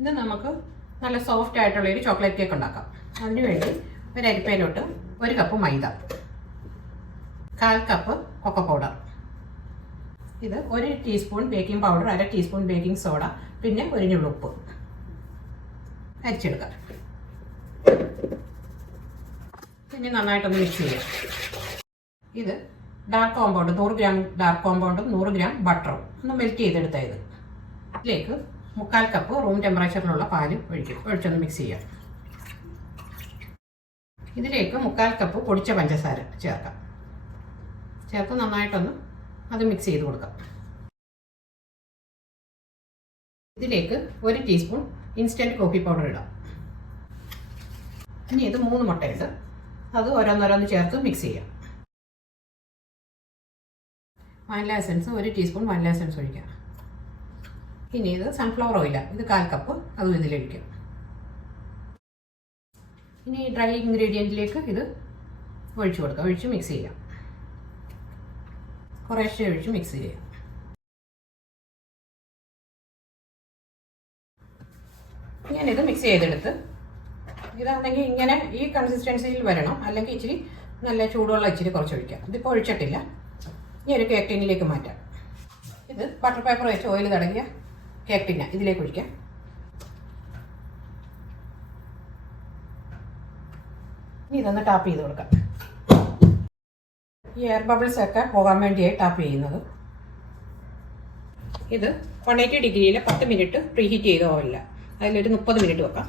ഇത് നമുക്ക് നല്ല സോഫ്റ്റ് ആയിട്ടുള്ളൊരു ചോക്ലേറ്റ് കേക്ക് ഉണ്ടാക്കാം. അതിനുവേണ്ടി ഒരു അരിപ്പയിലോട്ട് 1 കപ്പ് മൈദ, 1/4 കപ്പ് കൊക്കോ പൗഡർ, ഇത് 1 teaspoon baking powder, 1/2 teaspoon baking soda, പിന്നെ 1 നുള്ള് ഉപ്പ് അരിച്ചെടുക്കാം. പിന്നെ നന്നായിട്ടൊന്ന് മിക്സ് ചെയ്യാം. ഇത് ഡാർക്ക് കോമ്പൗണ്ട് 100 ഗ്രാം ഡാർക്ക് കോമ്പൗണ്ടും 100 ഗ്രാം ബട്ടറും ഒന്ന് മെൽറ്റ് ചെയ്തെടുത്തായത്. ഇതിലേക്ക് 3/4 കപ്പ് റൂം ടെമ്പറേച്ചറിലുള്ള പാല് ഒഴിച്ചൊന്ന് മിക്സ് ചെയ്യാം. ഇതിലേക്ക് 3/4 കപ്പ് പൊടിച്ച പഞ്ചസാര ചേർത്ത് നന്നായിട്ടൊന്ന് അത് മിക്സ് ചെയ്ത് കൊടുക്കാം. ഇതിലേക്ക് 1 ടീസ്പൂൺ ഇൻസ്റ്റൻറ്റ് കോഫി പൗഡർ ഇടാം. ഇനി ഇത് 3 മുട്ടയുണ്ട്, അത് ഓരോന്നോരോന്ന് ചേർത്ത് മിക്സ് ചെയ്യാം. Vanilla essence 1 teaspoon vanilla essence ഒഴിക്കാം. ഇനി ഇത് സൺഫ്ലവർ ഓയിലാണ്, ഇത് 1/4 കപ്പ് അതും ഇതിലൊഴിക്കാം. ഇനി ഡ്രൈ ഇൻഗ്രീഡിയൻറ്റിലേക്ക് ഇത് ഒഴിച്ചു കൊടുക്കാം. ഒഴിച്ച് മിക്സ് ചെയ്യാം. കുറേശ്ശെ ഒഴിച്ച് മിക്സ് ചെയ്യാം. ഞാനിത് മിക്സ് ചെയ്തെടുത്ത് ഇതാണെങ്കിൽ ഇങ്ങനെ ഈ കൺസിസ്റ്റൻസിയിൽ വരണം, അല്ലെങ്കിൽ ഇച്ചിരി നല്ല ചൂടുവെള്ളം ഇച്ചിരി കുറച്ച് ഒഴിക്കാം. ഇതിപ്പോൾ ഒഴിച്ചിട്ടില്ല. ഇനി ഒരു കേക്ക് ടിന്നിലേക്ക് മാറ്റാം. ഇത് ബട്ടർ പേപ്പർ വെച്ച് ഓയിൽ തടങ്ങിയ കേക്ക് ടിന്ന ഇതിലേക്ക് ഒഴിക്കാം. ഇനി ഇതൊന്ന് ടാപ്പ് ചെയ്ത് കൊടുക്കാം. ഈ എയർ ബബിൾസ് ഒക്കെ പോകാൻ വേണ്ടിയായി ടാപ്പ് ചെയ്യുന്നത്. ഇത് 180 ഡിഗ്രിയിൽ 10 മിനിറ്റ് പ്രീഹീറ്റ് ചെയ്ത ഓയിലില്ല, അതിലൊരു 30 മിനിറ്റ് വെക്കാം.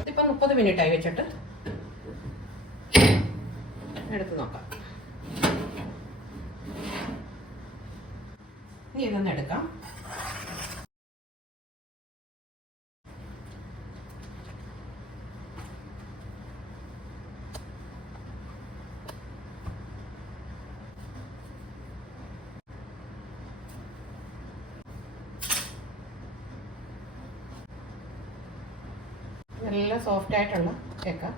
ഇതിപ്പോൾ 30 മിനിറ്റായി വെച്ചിട്ട് എടുത്ത് നോക്കാം. ഇനി ഇതൊന്ന് എടുക്കാം. നല്ല സോഫ്റ്റ് ആയിട്ടുള്ള കേക്ക്.